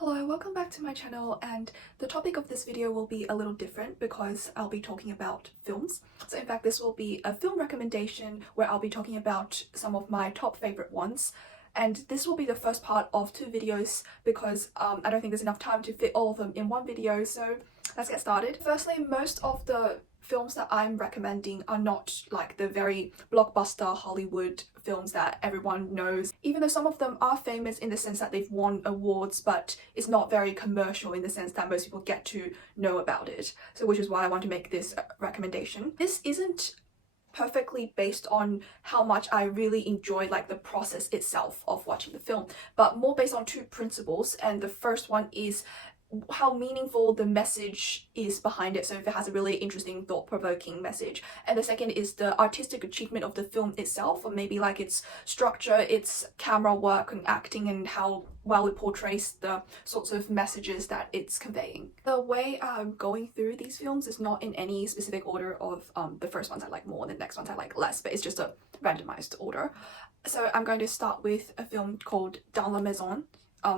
Hello, welcome back to my channel, and the topic of this video will be a little different because I'll be talking about films. So in fact, this will be a film recommendation where I'll be talking about some of my top favorite ones. And this will be the first part of two videos because I don't think there's enough time to fit all of them in one video, so let's get started. Firstly, most of the films that I'm recommending are not like the very blockbuster Hollywood films that everyone knows, even though some of them are famous in the sense that they've won awards, but it's not very commercial in the sense that most people get to know about it. So which is why I want to make this recommendation. This isn't perfectly based on how much I really enjoy like the process itself of watching the film, but more based on two principles. And the first one is how meaningful the message is behind it, so if it has a really interesting thought-provoking message. And the second is the artistic achievement of the film itself, or maybe like its structure, its camera work and acting, and how well it portrays the sorts of messages that it's conveying. The way I'm going through these films is not in any specific order of the first ones I like more and the next ones I like less, but it's just a randomized order. So I'm going to start with a film called Dans la Maison.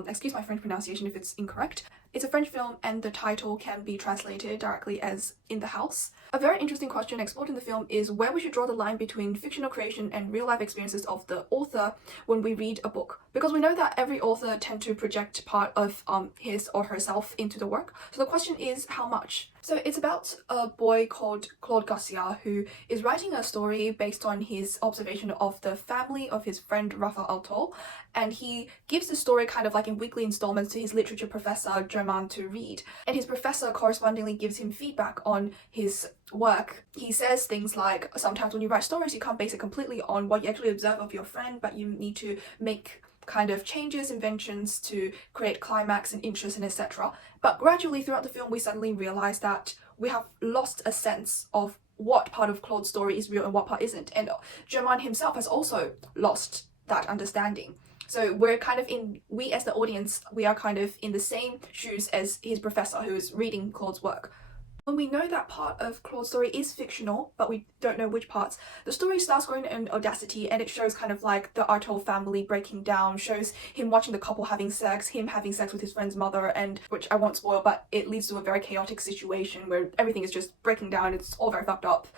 Excuse my French pronunciation if it's incorrect. It's a French film and the title can be translated directly as In the House. A very interesting question explored in the film is where we should draw the line between fictional creation and real life experiences of the author when we read a book. Because we know that every author tends to project part of his or herself into the work. So the question is how much? So it's about a boy called Claude Garcia who is writing a story based on his observation of the family of his friend Raphael Altol, and he gives the story kind of like in weekly installments to his literature professor Germain to read, and his professor correspondingly gives him feedback on his work. He says things like, sometimes when you write stories you can't base it completely on what you actually observe of your friend, but you need to make kind of changes, inventions to create climax and interest and etc. But gradually throughout the film we suddenly realize that we have lost a sense of what part of Claude's story is real and what part isn't, and Germain himself has also lost that understanding. So we're kind of we as the audience, we are kind of in the same shoes as his professor who is reading Claude's work. When we know that part of Claude's story is fictional, but we don't know which parts, the story starts growing in audacity, and it shows kind of like the Artaud family breaking down, shows him watching the couple having sex, him having sex with his friend's mother, and which I won't spoil, but it leads to a very chaotic situation where everything is just breaking down, it's all very fucked up.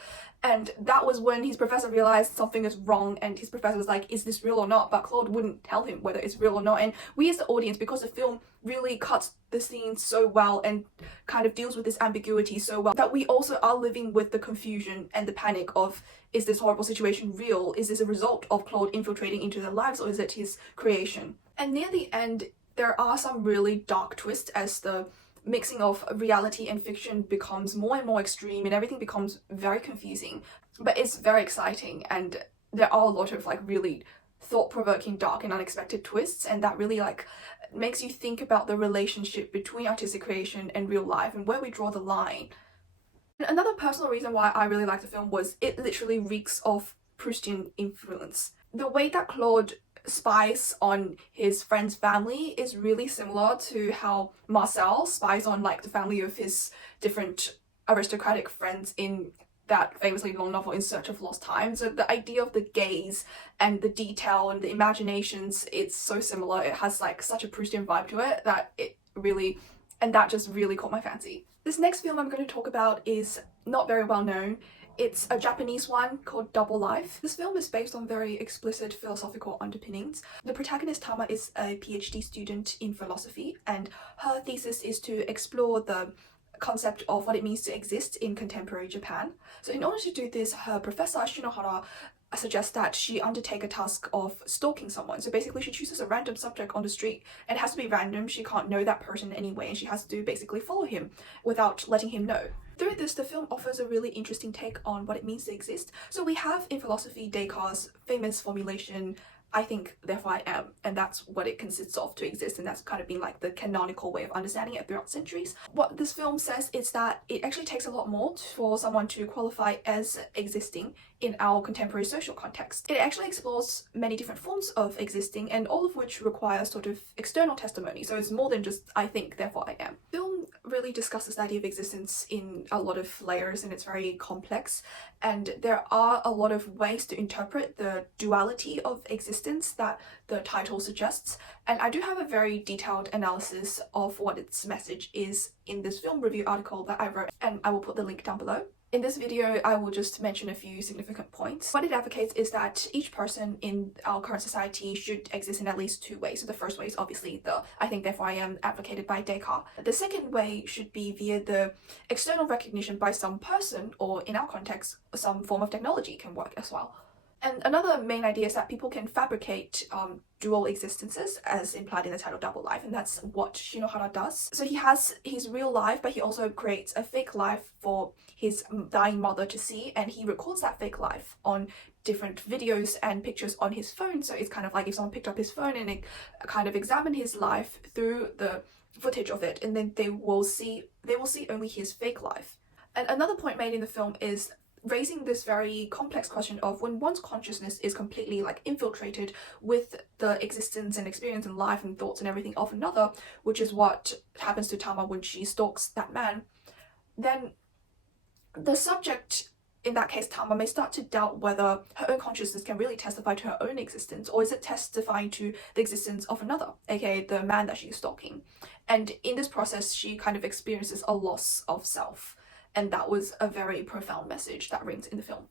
And that was when his professor realized something is wrong, and his professor was like, is this real or not? But Claude wouldn't tell him whether it's real or not. And we as the audience, because the film really cuts the scenes so well and kind of deals with this ambiguity so well, that we also are living with the confusion and the panic of, is this horrible situation real? Is this a result of Claude infiltrating into their lives, or is it his creation? And near the end, there are some really dark twists as the mixing of reality and fiction becomes more and more extreme and everything becomes very confusing, but it's very exciting, and there are a lot of like really thought-provoking, dark and unexpected twists, and that really like makes you think about the relationship between artistic creation and real life and where we draw the line. And another personal reason why I really liked the film was it literally reeks of Proustian influence. The way that Claude spies on his friend's family is really similar to how Marcel spies on like the family of his different aristocratic friends in that famously long novel In Search of Lost Time. So the idea of the gaze and the detail and the imaginations, it's so similar. It has like such a Proustian vibe to it that that just really caught my fancy. This next film I'm going to talk about is not very well known. It's a Japanese one called Double Life. This film is based on very explicit philosophical underpinnings. The protagonist Tama is a PhD student in philosophy, and her thesis is to explore the concept of what it means to exist in contemporary Japan. So in order to do this, her professor Shinohara suggests that she undertake a task of stalking someone. So basically she chooses a random subject on the street, and it has to be random, she can't know that person in any way, and she has to basically follow him without letting him know. Through this, the film offers a really interesting take on what it means to exist. So we have in philosophy Descartes' famous formulation, I think, therefore I am, and that's what it consists of, to exist, and that's kind of been like the canonical way of understanding it throughout centuries. What this film says is that it actually takes a lot more for someone to qualify as existing in our contemporary social context. It actually explores many different forms of existing, and all of which require sort of external testimony, so it's more than just I think, therefore I am. The film really discusses the idea of existence in a lot of layers, and it's very complex, and there are a lot of ways to interpret the duality of existence existence that the title suggests, and I do have a very detailed analysis of what its message is in this film review article that I wrote, and I will put the link down below. In this video, I will just mention a few significant points. What it advocates is that each person in our current society should exist in at least two ways. So the first way is obviously the I think therefore I am advocated by Descartes. The second way should be via the external recognition by some person, or in our context, some form of technology can work as well. And another main idea is that people can fabricate dual existences, as implied in the title Double Life, and that's what Shinohara does. So he has his real life, but he also creates a fake life for his dying mother to see, and he records that fake life on different videos and pictures on his phone. So it's kind of like if someone picked up his phone and kind of examined his life through the footage of it, and then they will see only his fake life. And another point made in the film is raising this very complex question of when one's consciousness is completely like infiltrated with the existence and experience and life and thoughts and everything of another, which is what happens to Tama when she stalks that man, then the subject, in that case Tama, may start to doubt whether her own consciousness can really testify to her own existence, or is it testifying to the existence of another, aka the man that she's stalking. And in this process she kind of experiences a loss of self. And that was a very profound message that rings in the film.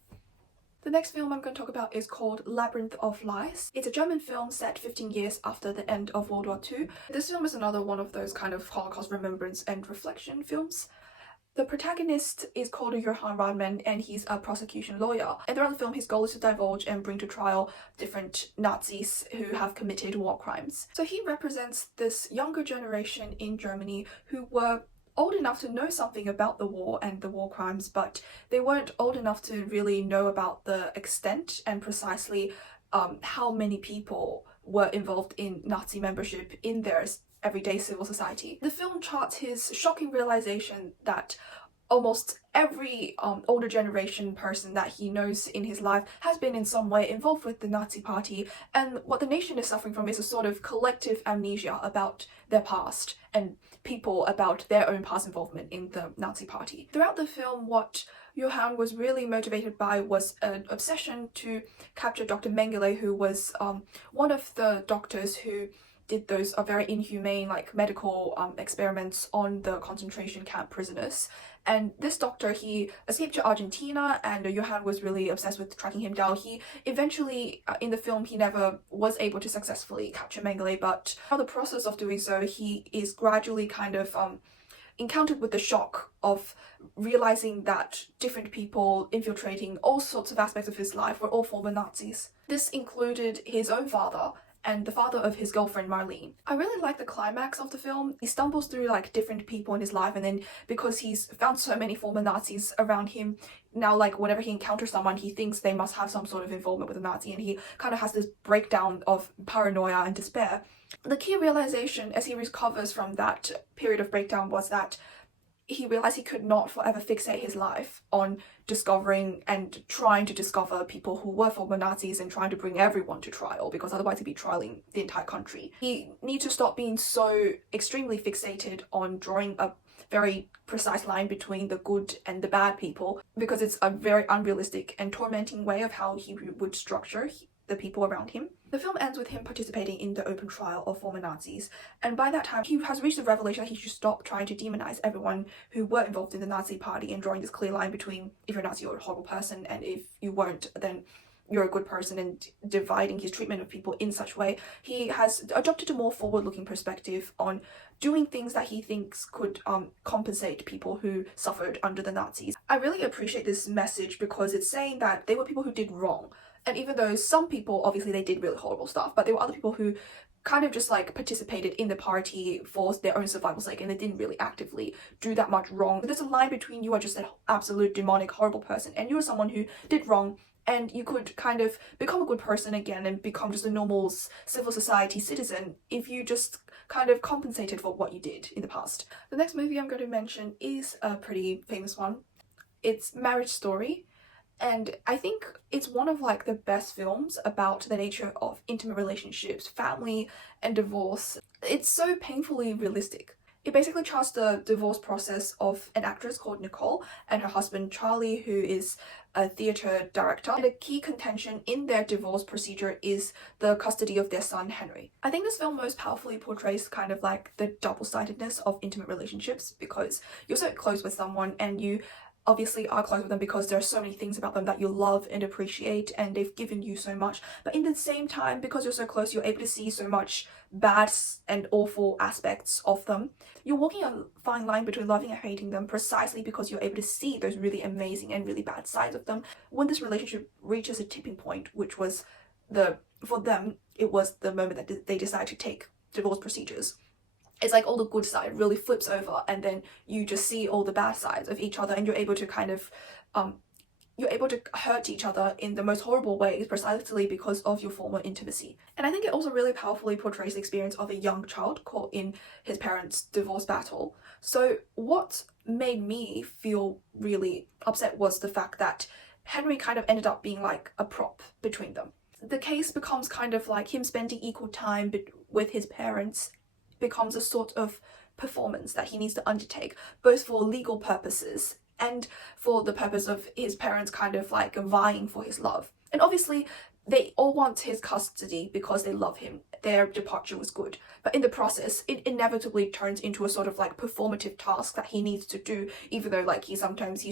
The next film I'm going to talk about is called Labyrinth of Lies. It's a German film set 15 years after the end of World War II. This film is another one of those kind of Holocaust remembrance and reflection films. The protagonist is called Johann Radmann, and he's a prosecution lawyer. And throughout the film, his goal is to divulge and bring to trial different Nazis who have committed war crimes. So he represents this younger generation in Germany who were old enough to know something about the war and the war crimes, but they weren't old enough to really know about the extent and precisely how many people were involved in Nazi membership in their everyday civil society. The film charts his shocking realization that almost every older generation person that he knows in his life has been in some way involved with the Nazi party, and what the nation is suffering from is a sort of collective amnesia about their past and people about their own past involvement in the Nazi party. Throughout the film, what Johann was really motivated by was an obsession to capture Dr. Mengele, who was one of the doctors who did those very inhumane medical experiments on the concentration camp prisoners. And this doctor, he escaped to Argentina, and Johann was really obsessed with tracking him down. He eventually, in the film, he never was able to successfully capture Mengele, but in the process of doing so, he is gradually kind of encountered with the shock of realizing that different people infiltrating all sorts of aspects of his life were all former Nazis. This included his own father and the father of his girlfriend Marlene. I really like the climax of the film. He stumbles through different people in his life, and then because he's found so many former Nazis around him, now whenever he encounters someone, he thinks they must have some sort of involvement with a Nazi, and he kind of has this breakdown of paranoia and despair. The key realization as he recovers from that period of breakdown was that he realized he could not forever fixate his life on discovering and trying to discover people who were former Nazis and trying to bring everyone to trial, because otherwise he'd be trialing the entire country. He needs to stop being so extremely fixated on drawing a very precise line between the good and the bad people, because it's a very unrealistic and tormenting way of how he would structure the people around him. The film ends with him participating in the open trial of former Nazis, and by that time he has reached the revelation that he should stop trying to demonize everyone who were involved in the Nazi party and drawing this clear line between if you're a Nazi, you're a horrible person, and if you weren't, then you're a good person, and dividing his treatment of people in such way. He has adopted a more forward-looking perspective on doing things that he thinks could compensate people who suffered under the Nazis. I really appreciate this message because it's saying that they were people who did wrong. And even though some people, obviously they did really horrible stuff, but there were other people who kind of just participated in the party for their own survival's sake, and they didn't really actively do that much wrong. There's a line between you are just an absolute demonic, horrible person, and you're someone who did wrong, and you could kind of become a good person again and become just a normal civil society citizen if you just kind of compensated for what you did in the past. The next movie I'm going to mention is a pretty famous one. It's Marriage Story. And I think it's one of the best films about the nature of intimate relationships, family and divorce. It's so painfully realistic. It basically charts the divorce process of an actress called Nicole and her husband Charlie, who is a theatre director. And a key contention in their divorce procedure is the custody of their son Henry. I think this film most powerfully portrays kind of like the double-sidedness of intimate relationships, because you're so close with someone and you obviously are close with them because there are so many things about them that you love and appreciate and they've given you so much, but in the same time, because you're so close, you're able to see so much bad and awful aspects of them. You're walking a fine line between loving and hating them precisely because you're able to see those really amazing and really bad sides of them. When this relationship reaches a tipping point, which was for them, it was the moment that they decided to take divorce procedures. It's like all the good side really flips over and then you just see all the bad sides of each other, and you're able to kind of you're able to hurt each other in the most horrible ways precisely because of your former intimacy. And I think it also really powerfully portrays the experience of a young child caught in his parents' divorce battle. So what made me feel really upset was the fact that Henry kind of ended up being like a prop between them. The case becomes kind of like him spending equal time with his parents becomes a sort of performance that he needs to undertake, both for legal purposes and for the purpose of his parents kind of like vying for his love. And obviously they all want his custody because they love him. Their departure was good, but in the process it inevitably turns into a sort of like performative task that he needs to do, even though like he's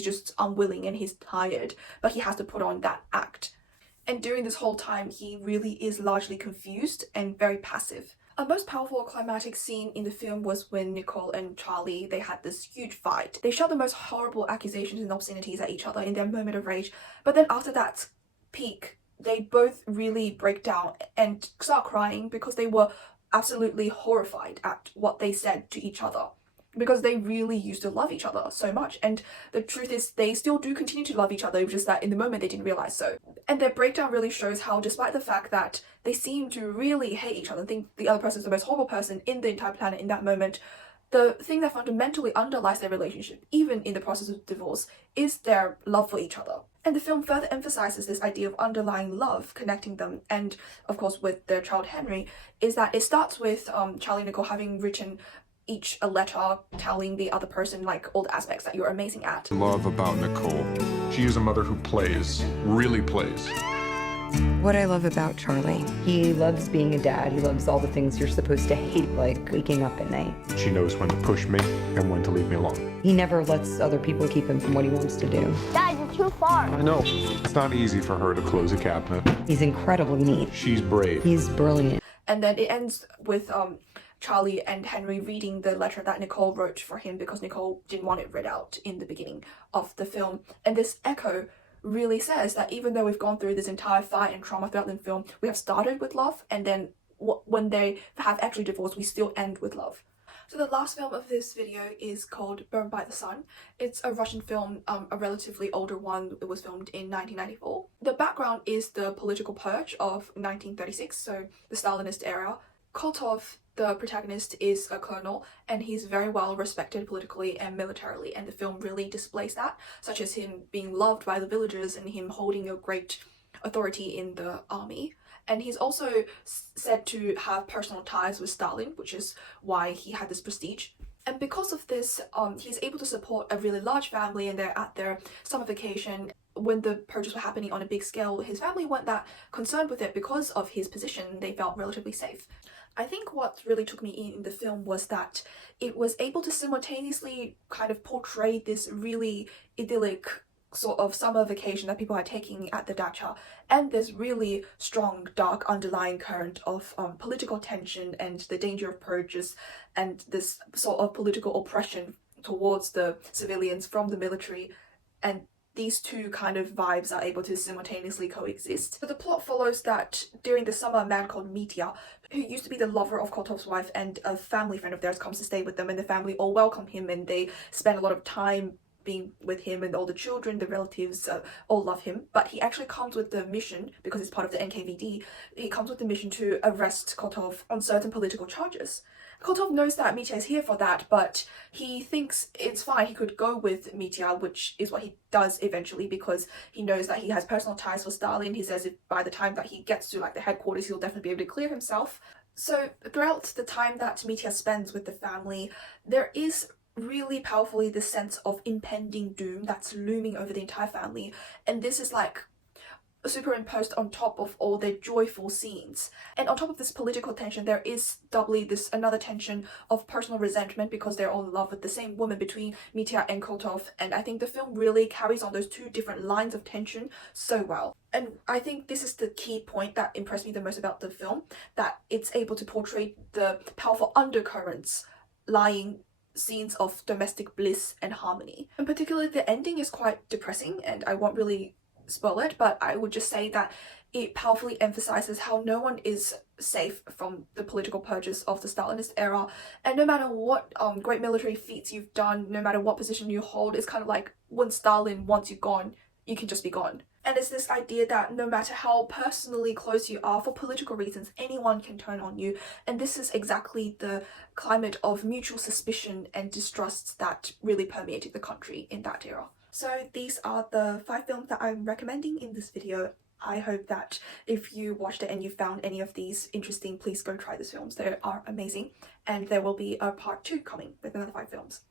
just unwilling and he's tired, but he has to put on that act. And during this whole time he really is largely confused and very passive. A most powerful climatic scene in the film was when Nicole and Charlie, they had this huge fight. They shot the most horrible accusations and obscenities at each other in their moment of rage, but then after that peak, they both really break down and start crying because they were absolutely horrified at what they said to each other, because they really used to love each other so much. And the truth is they still do continue to love each other, just that in the moment they didn't realize so. And their breakdown really shows how, despite the fact that they seem to really hate each other and think the other person is the most horrible person in the entire planet in that moment, the thing that fundamentally underlies their relationship, even in the process of divorce, is their love for each other. And the film further emphasizes this idea of underlying love connecting them, and of course with their child Henry, is that it starts with Charlie and Nicole having written each a letter telling the other person like all the aspects that you're amazing at. Love about Nicole. She is a mother who plays, really plays. What I love about Charlie, he loves being a dad. He loves all the things you're supposed to hate, like waking up at night. She knows when to push me and when to leave me alone. He never lets other people keep him from what he wants to do. Dad, you're too far. I know. It's not easy for her to close a cabinet. He's incredibly neat. She's brave. He's brilliant. And then it ends with Charlie and Henry reading the letter that Nicole wrote for him because Nicole didn't want it read out in the beginning of the film. And this echo really says that even though we've gone through this entire fight and trauma throughout the film, we have started with love, and then when they have actually divorced, we still end with love. So the last film of this video is called Burned by the Sun. It's a Russian film, a relatively older one. It was filmed in 1994. The background is the political purge of 1936, so the Stalinist era. Kotov, the protagonist, is a colonel and he's very well respected politically and militarily, and the film really displays that, such as him being loved by the villagers and him holding a great authority in the army. And he's also said to have personal ties with Stalin, which is why he had this prestige. And because of this, he's able to support a really large family, and they're at their summer vacation. When the purges were happening on a big scale, his family weren't that concerned with it because of his position. They felt relatively safe. I think what really took me in the film was that it was able to simultaneously kind of portray this really idyllic sort of summer vacation that people are taking at the dacha, and this really strong, dark underlying current of political tension and the danger of purges and this sort of political oppression towards the civilians from the military. And these two kind of vibes are able to simultaneously coexist. So the plot follows that during the summer, a man called Mitya, who used to be the lover of Kotov's wife and a family friend of theirs, comes to stay with them, and the family all welcome him and they spend a lot of time being with him, and all the children, the relatives, all love him. But he actually comes with the mission, because it's part of the NKVD, he comes with the mission to arrest Kotov on certain political charges. Kotov knows that Mitya is here for that, but he thinks it's fine, he could go with Mitya, which is what he does eventually, because he knows that he has personal ties with Stalin. He says if by the time that he gets to like the headquarters, he'll definitely be able to clear himself. So throughout the time that Mitya spends with the family, there is really powerfully this sense of impending doom that's looming over the entire family, and this is like superimposed on top of all their joyful scenes. And on top of this political tension, there is doubly this another tension of personal resentment because they're all in love with the same woman between Mitya and Kotov, and I think the film really carries on those two different lines of tension so well. And I think this is the key point that impressed me the most about the film, that it's able to portray the powerful undercurrents lying scenes of domestic bliss and harmony. And particularly the ending is quite depressing, and I won't really spoil it, but I would just say that it powerfully emphasizes how no one is safe from the political purges of the Stalinist era, and no matter what great military feats you've done, no matter what position you hold, it's kind of like when Stalin wants you gone, you can just be gone. And it's this idea that no matter how personally close you are, for political reasons, anyone can turn on you. And this is exactly the climate of mutual suspicion and distrust that really permeated the country in that era. So these are the 5 films that I'm recommending in this video. I hope that if you watched it and you found any of these interesting, please go try these films. They are amazing. And there will be a part 2 coming with another 5 films.